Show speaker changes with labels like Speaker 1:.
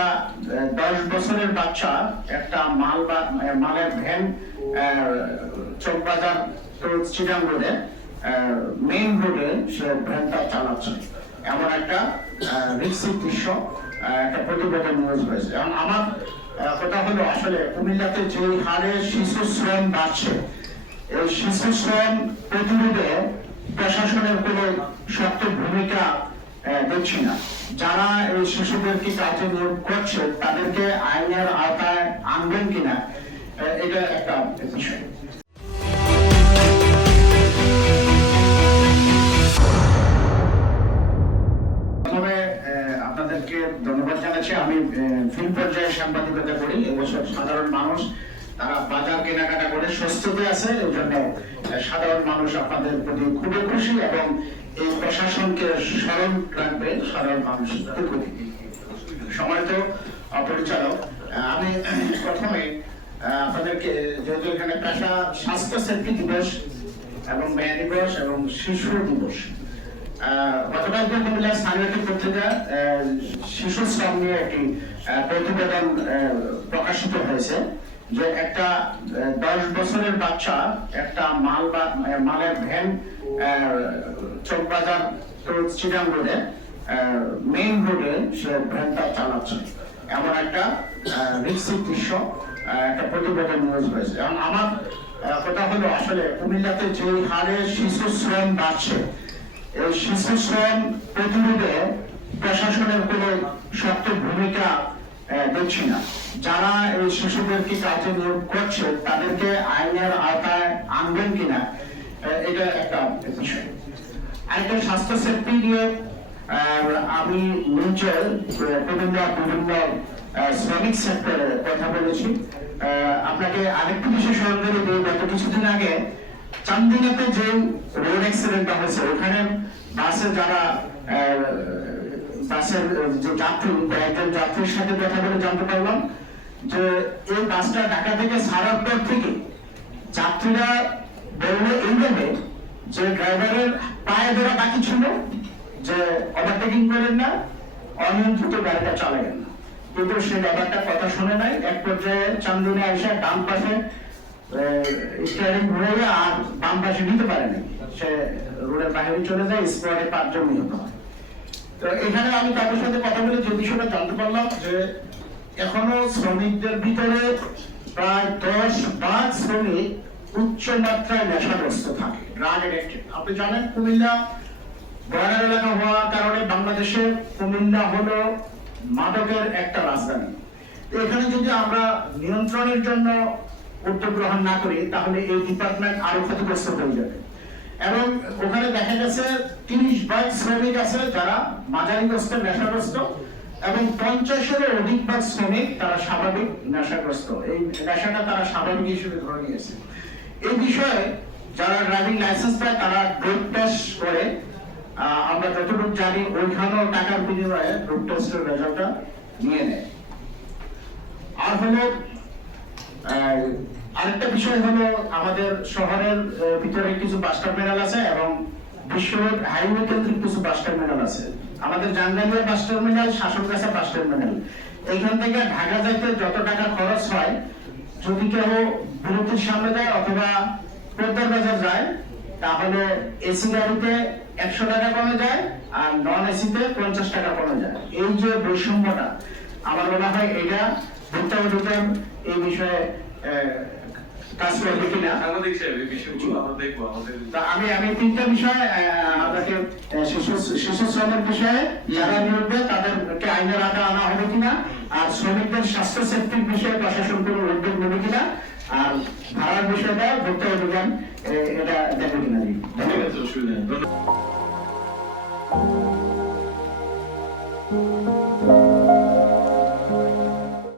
Speaker 1: একটা দশ বছরের বাচ্চা, একটা মাল মালের ভ্যান চকবাজার রোডে মেইন রোডে সে ভ্যানটা চালাচ্ছে। এমন একটা দৃশ্য একটা প্রতিবেদন নিউজ হয়েছে। এবং আমার কথা হলো আসলে কুমিল্লাতে যে হারে শিশু শ্রম বাড়ছে, এই শিশু শ্রম প্রতিরোধে প্রশাসনের কোনো শক্ত ভূমিকা দেখছি না। যারা এই শিশুদেরকে কাজে নিয়োগ করছে, তাদেরকে আইনের আওতায় আনবেন কিনা? এটা একটা বিষয়। আপনাদেরকে ধন্যবাদ জানাচ্ছি। আমি ফিল্ম পর্যায়ে সাংবাদিকতা করি। এবছর সাধারণ মানুষ তারা বাজার কেনাকাটা করে স্বস্তিতে আছে এই জন্য সাধারণ মানুষ আপনাদের প্রতি খুবই খুশি এবং এই প্রশাসনকে স্মরণ রাখবে সাধারণ মানুষ সময় তো পরিচালক আমি প্রথমে আপনাদেরকে যেহেতু এখানে পেশা স্বাস্থ্য সেফটি দিবস এবং ব্যয় দিবস এবং শিশু দিবস আহ, গতকালকে কুমিল্লা স্থানীয় পত্রিকা শিশু শ্রম নিয়ে একটি প্রতিবেদন প্রকাশিত হয়েছে। যে একটা দশ বছরের বাচ্চা, একটা মাল মালের ভ্যান চকবাজার তো চিরাং রোডে মেইন রোডে সে ভ্যানটা চালাচ্ছে। এমন একটা রিক্সিক দৃশ্য একটা প্রতিবেদন নিউজ হয়েছে। এবং আমার কথা হলো আসলে কুমিল্লাতে যে হারে শিশু শ্রম বাড়ছে, এই শিশু শ্রম প্রতিরোধে প্রশাসনের কোনো শক্ত ভূমিকা দেখছি না। যারা এই শিশুদেরকে কাজে নিয়োগ করছে, তাদেরকে আইনের আওতায় আনবেন কিনা এটা একটা বিষয়। আরেকটা স্বাস্থ্য সেফটি নিয়ে আমি নিজে বিভিন্ন বিভিন্ন শ্রমিক সেক্টরে কথা বলেছি। আপনাকে আরেকটি বিষয় স্মরণ করে দিই গত কিছুদিন আগে চান্দিনাতে যে রোড অ্যাক্সিডেন্টটা হয়েছে, ওখানে বাসে যারা বাসের যে যাত্রী কয়েকজন যাত্রীর সাথে কথা বলে জানতে পারলাম যে এই বাসটা ঢাকা থেকে ছাড়ার পর থেকে যাত্রীরা বলল এইভাবে যে ড্রাইভারের পায়ে ধরা বাকি ছিল, যে ওভারটেকিং করেন না, অনিয়ন্ত্রিত গাড়িটা চালাবেন না। কিন্তু সে ব্যাপারটা কথা শুনে নাই। এক পর্যায়ে চান্দুনে এসে ডান পাশে স্টিয়ারিং ঘুরে আর বাম পাশে নিতে পারেনি। সে রোডের বাইরে চলে যায় স্পটে পাঁচজন নিহত হয়। এখানে আমি তাদের সাথে কথা বলে জানতে পারলাম যে এখনও শ্রমিকদের ভিতরে প্রায় দশ শ্রমিক উচ্চ মাত্রায় নেশাগ্রস্ত থাকে ড্রাগ এডিক্টেড আপনি জানেন কুমিল্লা, বর্ডার এলাকা হওয়ার কারণে বাংলাদেশে কুমিল্লা হলো মাদকের একটা রাজধানী। এখানে যদি আমরা নিয়ন্ত্রণের জন্য উদ্যোগ গ্রহণ না করি, তাহলে এই ডিপার্টমেন্ট আরও ক্ষতিগ্রস্ত হয়ে যাবে। এবং ওখানে দেখা গেছে তিরিশ ভাগ শ্রমিক আছে যারা মাঝারিগ্রস্ত, নেশাগ্রস্ত, এবং পঞ্চাশেরও অধিক ভাগ শ্রমিক তারা স্বাভাবিক নেশাগ্রস্ত। এই নেশাটা তারা স্বাভাবিক হিসেবে ধরে নিয়েছে। এই বিষয়ে যারা ড্রাইভিং লাইসেন্স পায়, তারা ড্রোপ টেস্ট করে। আমরা যতটুকু জানি, ওইখানেও টাকার বিনিময়ে ড্রোপ টেস্টের রেজাল্টটা নিয়ে নেয়। আর হলো আরেকটা বিষয় হলো আমাদের শহরের ভিতরে কিছু বাস টার্মিনাল আছে এবং বিশ্ব হাইওয়ে কেন্দ্রিক কিছু বাস টার্মিনাল আছে। আমাদের Jangalia bus terminal Shashongacha bus terminal এইখান থেকে ঢাকা যাইতে যত টাকা খরচ হয়, যদি কেউ বিরতির সামনে যায় অথবা পদ্মার বাজার যায়, তাহলে এসি গাড়িতে একশো টাকা কমে যায় আর নন এসিতে পঞ্চাশ টাকা কমে যায়। এই যে বৈষম্যটা, আমার মনে হয় এটা ভোক্তা এই বিষয়ে কাজ করবে কিনা
Speaker 2: সাংবাদিক সাহেব বিষয়গুলো আমরা দেখব আমাদের
Speaker 1: আমি আমি তিনটা বিষয় আপনাকে শিশু শিশু শ্রমের বিষয়ে যারা নিয়োগ তাদেরকে আইনের আওতায় আনা হবে কিনা আর শ্রমিকদের স্বাস্থ্য সেফটির বিষয়ে প্রশাসন কোনো উদ্যোগ নেবে কিনা আর ভাড়ার বিষয়টা ভোক্তা আহ, এটা দেখবে কিনা
Speaker 2: ধন্যবাদ।